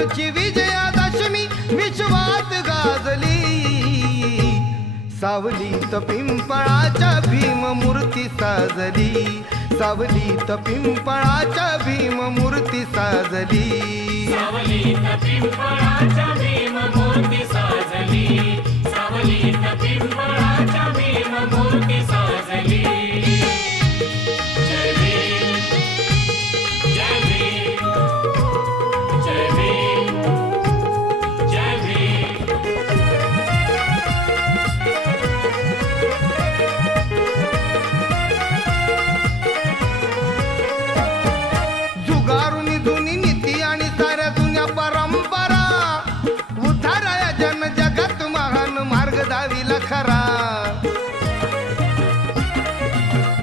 कालची विजयादशमी विश्वात गाजली, सावलीत पिंपळाच्या भीम मूर्ती साजली, सावलीत पिंपळाच्या भीम मूर्ती साजली, सावलीत पिंपळाच्या भीम मूर्ती साजली, सावलीत पिंपळा